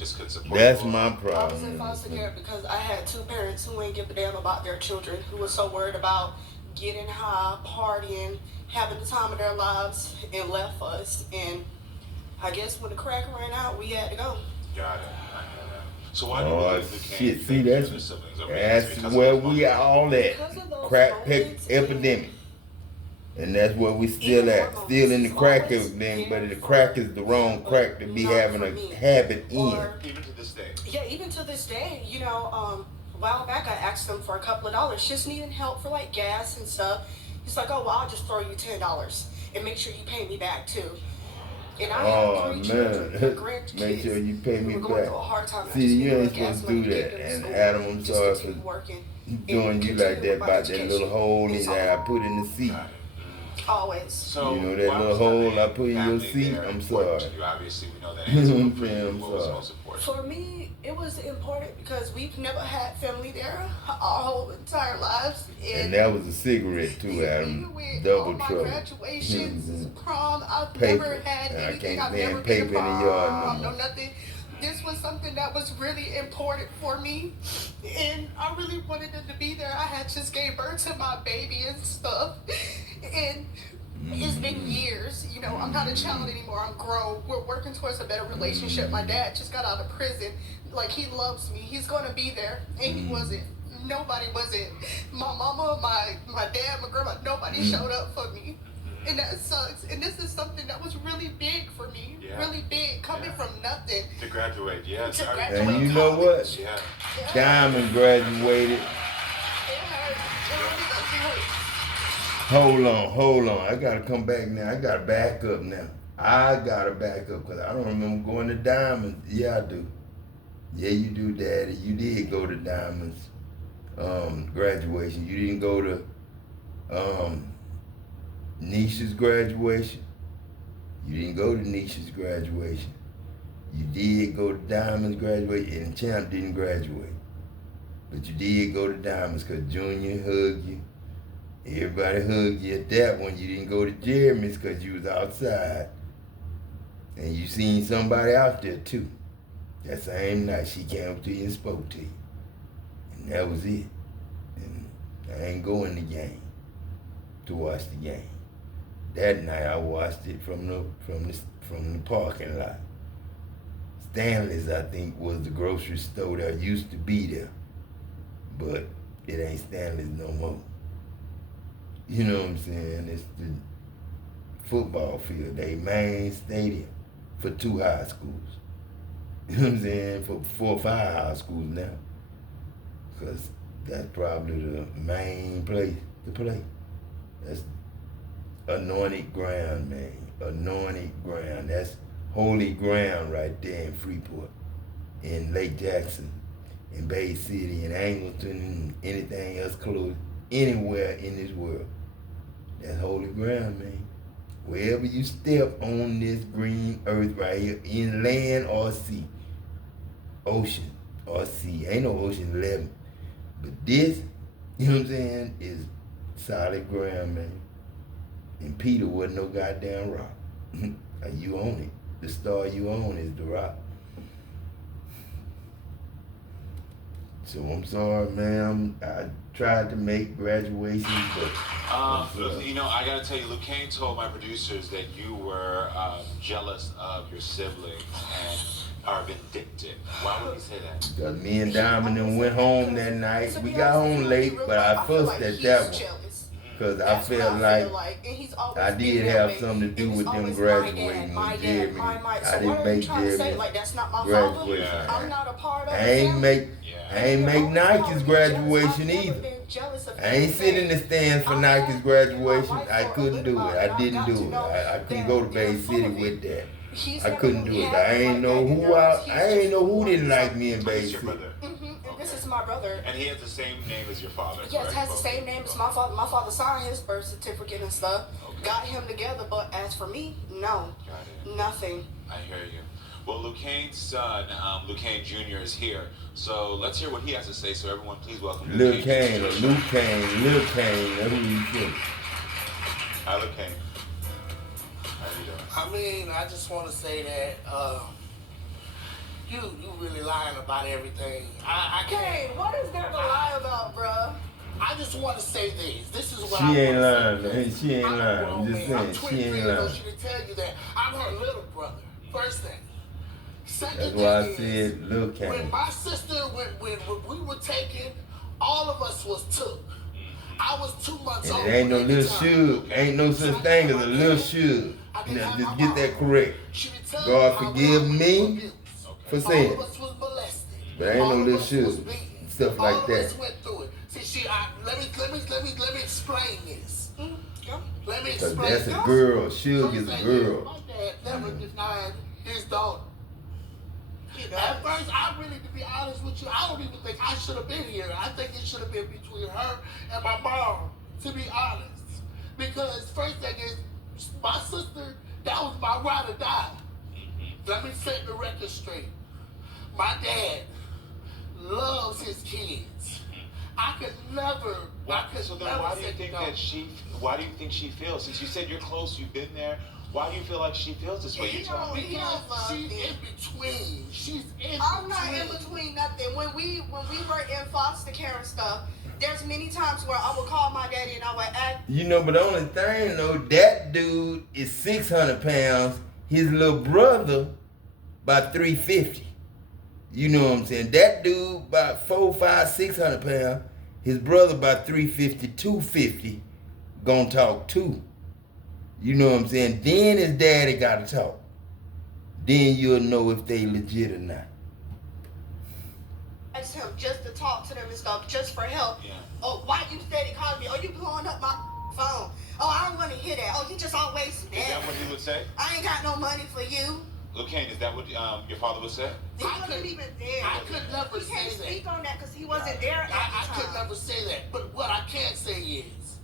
just couldn't support. That's my I was problem. in foster care because I had two parents who ain't give a damn about their children, who were so worried about getting high, partying, having the time of their lives, and left us. And I guess when the crack ran out, we had to go. Got it. I hear that. So why do you Oh believe Luke Kane shit! See, faked that's your siblings over that's because of where those we moments? all at. Because of those Crack moments epidemic, and that's where we still Even at. more Still in the moments. crack Always epidemic, there but the for crack is the wrong them, crack to but be not having for a me. habit in. Or Even to this day. yeah, even to this day, a while back I asked them for a couple of dollars, just needing help for like gas and stuff. He's like, oh, well, I'll just throw you $10 and make sure you pay me back too. And I Oh have 3 children, man, grandkids, make sure you pay who me were going back. through a hard time. I See, just you needed ain't gas supposed to money do to get that. them to And school, Adam, I'm just sorry continue for working doing and you like continue that with my about that little education. hole It's that I put in the seat. Got it. always. So You know that why little was hole having I put in your family seat? there I'm important sorry. to you? Obviously, we know that You know answer. what I'm But for saying? you, I'm what was sorry. most important? For me, it was important because we've never had family there our whole entire lives. And that was a cigarette too, Adam. even with Double all my trouble. graduations, prom, I've Paper. never had And I anything. can't I've never stand been paper to in the yard prom, no no more. nothing. This was something that was really important for me, and I really wanted them to be there. I had just gave birth to my baby and stuff, and it's been years. I'm not a child anymore. I'm grown. We're working towards a better relationship. My dad just got out of prison. Like, he loves me. He's going to be there. And he wasn't. Nobody wasn't. My mama, my dad, my grandma, nobody showed up for me. And that sucks. And this is something that was really big for me. Yeah. Really big. Coming from nothing. To graduate, yes. To I- graduate. And you know what? Yeah. Diamond graduated. It hurt. It really does hurt. Hold on. I gotta come back now. I gotta back up now. I gotta back up because I don't remember going to Diamonds. Yeah, I do. Yeah, you do, Daddy. You did go to Diamonds graduation. You didn't go to Nisha's graduation. You didn't go to Nisha's graduation. You did go to Diamonds graduation, and Champ didn't graduate. But you did go to Diamonds because Junior hugged you. Everybody hugged you at that one. You didn't go to Jeremy's because you was outside. And you seen somebody out there too. That same night she came up to you and spoke to you. And that was it. And I ain't going to the game to watch the game. That night I watched it from the parking lot. Stanley's, I think, was the grocery store that used to be there. But it ain't Stanley's no more. You know what I'm saying? It's the football field, they main stadium for 2 high schools. You know what I'm saying? For 4 or 5 high schools now. Because that's probably the main place to play. That's anointed ground, man. Anointed ground. That's holy ground right there in Freeport, in Lake Jackson, in Bay City, in Angleton, and anything else close, anywhere in this world. That's holy ground, man. Wherever you step on this green earth right here, in land or sea, ocean or sea, ain't no ocean 11. But this, you know what I'm saying, is solid ground, man. And Peter wasn't no goddamn rock. You own it. The star you own is the rock. So I'm sorry, man. I tried to make graduations, but I gotta tell you, Luke Kane told my producers that you were jealous of your siblings and are vindictive. Why would he say that? because me and Diamond then went home that night. We got home late, but I fussed at that one. Because I felt like I did have something to do with them graduating with Jeremy. I didn't make Jeremy graduation. I'm not a part of I ain't make Nike's graduation either. I ain't sit in the stands for Nike's graduation. I couldn't do it. I didn't do it. I couldn't go to Bay City with that. I couldn't do it. I ain't know who didn't like me in Bay He's your City. brother. This is my brother. And he has the same name as your father. Yes, correct? has the same name as my father. My father signed his birth certificate and stuff. Okay. Got him together, but as for me, no. Got it. Nothing. I hear you. Well, Luke Kane's son, Luke Kane Jr. is here. So let's hear what he has to say. So everyone, please welcome Lil Kane, Jr. or Luke Kane, Lil Kane, that's who you think. Hi, Luke Kane. How you doing? I mean, I just want to say that You really lying about everything. I can't. Hey, what is there to lie about, bruh? I just want to say this. This is what She I ain't want to lying, say. man. She ain't I'm a lying. grown I'm just man. I'm saying, she 23 ain't years old. lying. She can tell you that I'm her little brother. First thing. Second That's thing why I is, said Lil' when Kane. my sister, when we were taken, all of us was took. I was 2 months old. And it ain't no at the little time. shoe. Ain't no such thing as a little shoe. I didn't have Just my get that mom. correct. She didn't tell God you how forgive we were me abused. for All saying of us was molested. but ain't no All of little us shoe. was beaten. Stuff All like of that. us went through it. See, let me explain this. Let me Cause explain that's this. a girl. Suge is a My girl. dad never denied his daughter. At first, I really, to be honest with you, I don't even think I should have been here. I think it should have been between her and my mom, to be honest. Because first thing is, my sister, that was my ride or die. Let me set the record straight. My dad loves his kids. I could never. So then, why do you think she feels? Since you said you're close, you've been there. Why do you feel like she feels this way? You tell me. Because she's in between. She's in I'm between. not in between nothing. When we were in foster care and stuff, there's many times where I would call my daddy and I would ask. You know, but the only thing though, that dude is 600 pounds. His little brother about 350. You know what I'm saying? That dude about 4, 5, 600 pounds. His brother about 350, 250. Gonna talk too. You know what I'm saying? Then his daddy gotta talk. Then you'll know if they legit or not. Asked him just to talk to them and stuff, just for help. Yeah. Oh, why you steady calling me? Oh, you blowing up my phone. Oh, I don't want to hear that. Oh, you just always Is that what he would say? I ain't got no money for you. Lil' Kane, is that what your father would say? He wasn't even there. I could never He can't say that. speak on that because he wasn't there at the I time. could never say that. But what I can say is,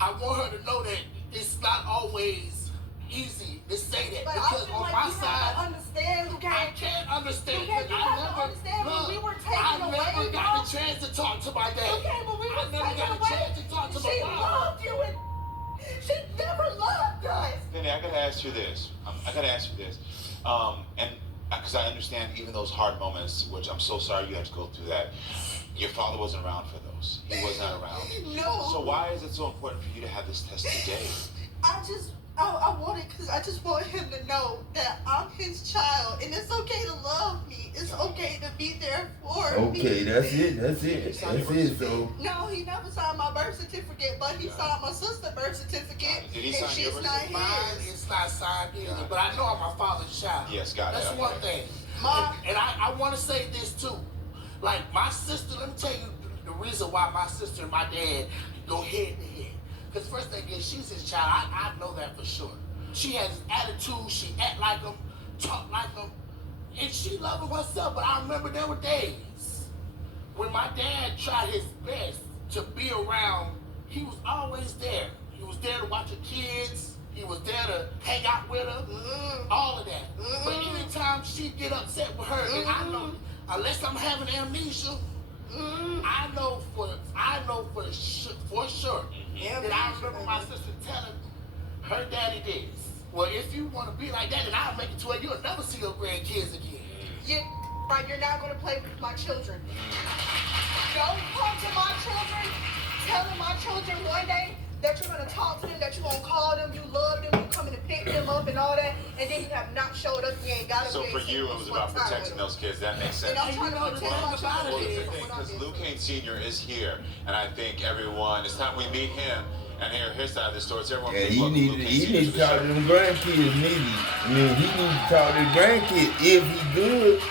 I want her to know that it's not always easy to say that. But I Because feel on like my you have to side, understand, okay? I can't understand. Okay, because you have to understand when we were taken away, I never got bro. the chance to talk to my dad. Okay, when we I were never taken got a away, chance to talk to she my mom. loved you and she never loved us. Penny, I gotta ask you this. And because I understand even those hard moments, which I'm so sorry you had to go through that. Your father wasn't around for those. He was not around. No. So why is it so important for you to have this test today? I want it because I just want him to know that I'm his child and it's okay to love me. It's okay to be there for me. Okay, that's it. So No, he never signed my birth certificate, but he signed my sister's birth certificate. Did he and sign your she's birth not certificate? Mine his. is not signed either, but I know I'm my father's child. Yes, got it. That's Okay. one thing. Ma- And I want to say this too. Like my sister, let me tell you the reason why my sister and my dad go head to head. Because first thing is, she's his child. I know that for sure. She has attitude. She act like him, talk like him, and she love him herself. But I remember there were days when my dad tried his best to be around. He was always there. He was there to watch the kids. He was there to hang out with her. All of that. But anytime she get upset with her, and I know, unless I'm having amnesia, I know for sure that I remember my sister telling her daddy this. Well, if you want to be like that, then I'll make it to where you'll never see your grandkids again. Yeah, right, you're not going to play with my children. Don't talk to my children. Telling my children one day that you're going to talk to them, that you're going to call them, you love them, you coming to pick them up and all that, and then you have not showed up, you ain't got to So for you, it was about protecting those kids. That makes sense. And I'm trying to protect my children. Well, the thing, because Lil' Kane Sr. is here, and I think everyone, it's time we meet him and hear his side of the story. So everyone, and please welcome Lil' Kane he Sr. need to the talk show. to them grandkids, neither. I mean, he need to talk to the grandkids. If he good,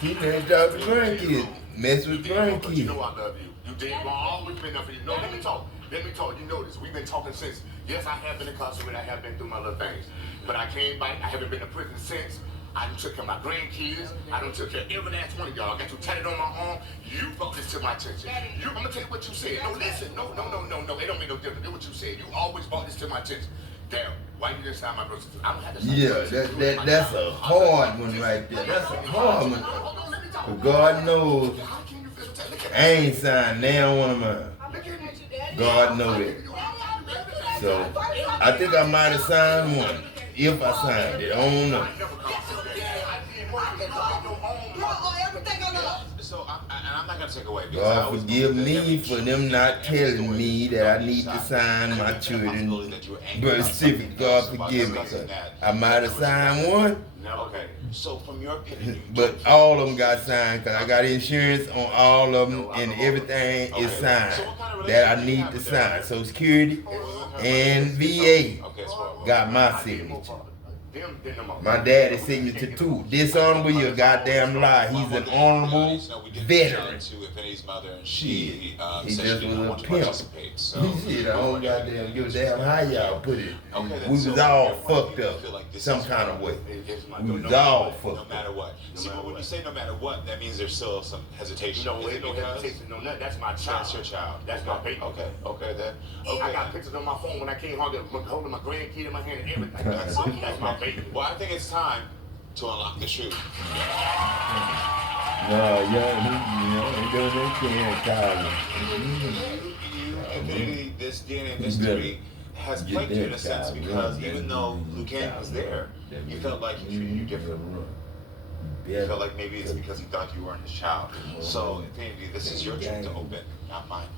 he need to talk to grandkids. Mess with But you grandkids. know I love you. You did wrong. I always been there for you. No, let me talk. Let me talk. You know this. We've been talking since. Yes, I have been incarcerated. I have been through my little things. But I came back. I haven't been to prison since. I done took care of my grandkids. I done took care of every last one of y'all. I got you tatted on my arm. You brought this to my attention. I'm going to tell you what you said. No, listen. No. It don't make no difference. Do what you said. You always brought this to my attention. Damn. Why you didn't sign my birth certificate? I don't have to sign my Yeah, birth certificate. that's a hard one right there. That's a hard one. But God knows How can you feel that? Look at I ain't signed down one of mine. I'm looking at you, Daddy. God knows it. So I think I might have signed one. If I signed it, I don't know. I never called you that. I did more than that. everything I love. So I'm not gonna take away. Because I God always forgive believe that me every for truth them and not every telling story me is that I on need each to side. sign And my there's been a possibility children that you were angry birth about something certificate. God else about forgive me. discussing that. I might have signed one, Okay, so from your opinion, you but don't feel all like of them you got should- signed because I got insurance on all of them and everything is Okay. signed So what kind of that I relationship do you need have to with their sign. mother? Social Security and VA Okay, it's horrible. got my signature. My daddy's signature too. Dishonorable, you a goddamn lie. He's an honorable veteran. If any's mother and Shit, she he said just she was didn't a want to pimp. participate. So Shit, I don't goddamn give a damn how y'all put it. Okay, then We so was all from your point fucked of view, up you feel like this some is kind of wrong. way. We was all fucked No up. matter what. See, but when you say no matter what, that means there's still some hesitation. No, Is ain't it no because hesitation, no nothing. That's my child. that's your child? That's my baby. Okay then. Okay, I got pictures on my phone when I came home, holding my grandkid in my hand and everything. That's my baby. Well, I think it's time to unlock the truth. No, he doing that Infinity, this DNA mystery has plagued you in a sense because even though Lucan was there, you felt like he treated you differently. You felt like maybe it's because he thought you weren't his child. So, Infinity, this is your truth to open, not mine.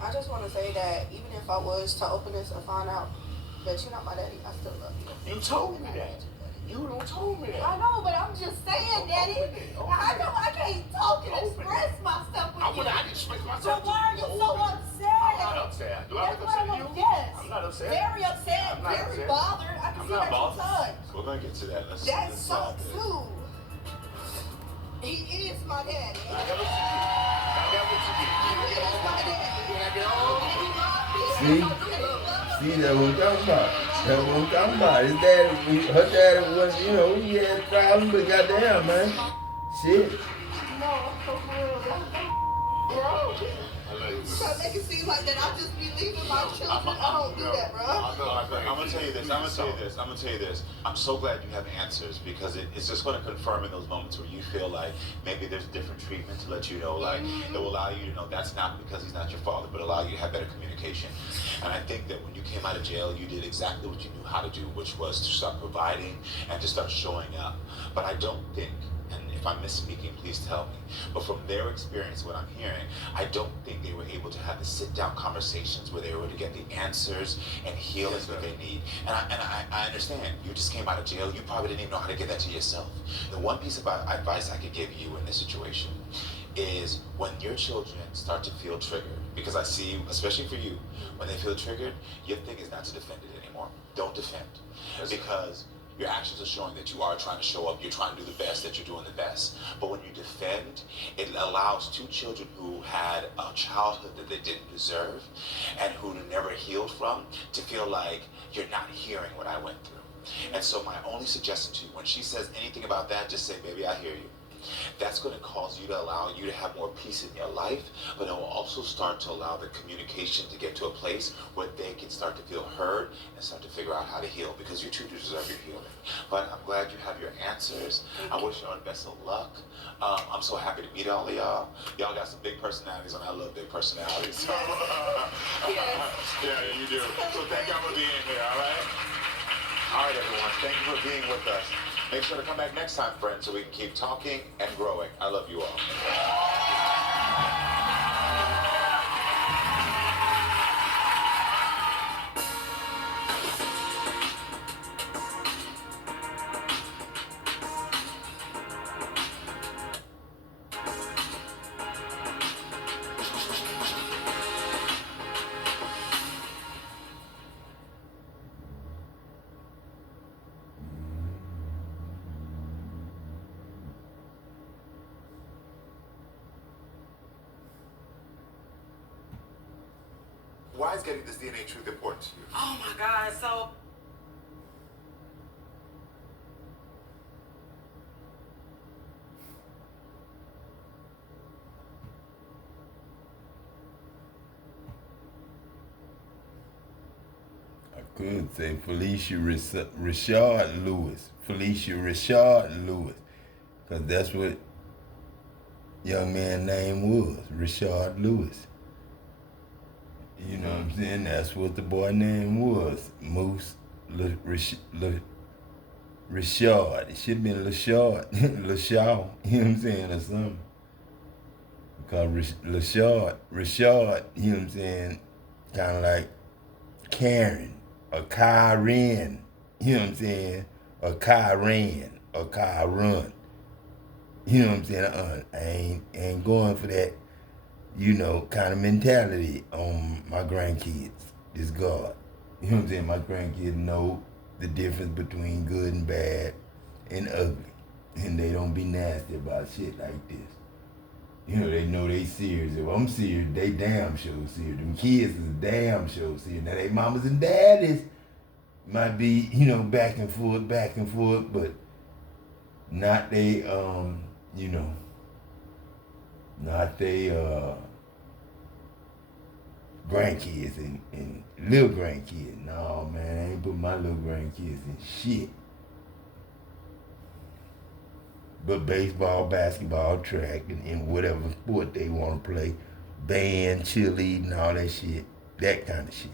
I just want to say that even if I was to open this and find out that you're not my daddy, I still love you. You told me that. You don't told me that. I know, but I'm just saying, Daddy. I know I can't talk and express myself with you. I didn't express So myself. why are you so upset? I'm not upset. Do I That's look what upset to I'm you? Yes. I'm not upset. Very upset. I'm not Very upset. bothered. I can I'm see not that bothered. you touch. We're going to get to that. That let's sucks too. He is my daddy. I never see you. I never see you. He is my daddy. See? See, that's what I'm talking about. That's what I'm talking about. His dad, her dad was, he had problems, but goddamn, man. Shit. No, for real. Bro. Try to make it seem like that I just be leaving my children. I don't do that, bro. I'm gonna tell you this. I'm so glad you have answers because it's just gonna confirm in those moments where you feel like maybe there's different treatment to let you know, like it will allow you to know that's not because he's not your father, but allow you to have better communication. And I think that when you came out of jail, you did exactly what you knew how to do, which was to start providing and to start showing up. But I don't think, and if I'm misspeaking, please tell me. But from their experience, what I'm hearing, I don't think they were able to have the sit-down conversations where they were able to get the answers and heal as what they need. And I understand. You just came out of jail. You probably didn't even know how to get that to yourself. The one piece of advice I could give you in this situation is when your children start to feel triggered, because I see, especially for you, when they feel triggered, your thing is not to defend it anymore. Don't defend. Because your actions are showing that you are trying to show up, you're trying to do the best, that you're doing the best. But when you defend, it allows two children who had a childhood that they didn't deserve and who never healed from to feel like you're not hearing what I went through. And so my only suggestion to you, when she says anything about that, just say, baby, I hear you. That's going to cause you to allow you to have more peace in your life, but it will also start to allow the communication to get to a place where they can start to feel heard and start to figure out how to heal, because you too deserve your healing. But I'm glad you have your answers. I wish y'all the best of luck. I'm so happy to meet all of y'all. Y'all got some big personalities, and I love big personalities. Yeah, you do. So thank y'all for being here, all right? All right, everyone. Thank you for being with us. Make sure to come back next time, friends, so we can keep talking and growing. I love you all. Why is getting this DNA truth important to you? Oh my God, so I could say Felicia Rashard Lewis. Felicia Rashard Lewis. Because that's what young man's name was, Rashard Lewis. You know what I'm saying? That's what the boy name was, Moose. Rashard. It should have been Lashard. Lashaw, you know what I'm saying, or something. Because Rashard, you know what I'm saying, kind of like Karen, or Karen, you know what I'm saying, or Karen, or Karen. You know what I'm saying? I ain't going for that, you know, kind of mentality on my grandkids. It's God. You know what I'm saying? My grandkids know the difference between good and bad and ugly. And they don't be nasty about shit like this. You know they serious. If I'm serious, they damn sure serious. Them kids is damn sure serious. Now they mamas and daddies might be, you know, back and forth, but not they you know, not they grandkids and little grandkids. No, man, I ain't put my little grandkids in shit. But baseball, basketball, track, and whatever sport they want to play, band, cheerleading, all that shit, that kind of shit.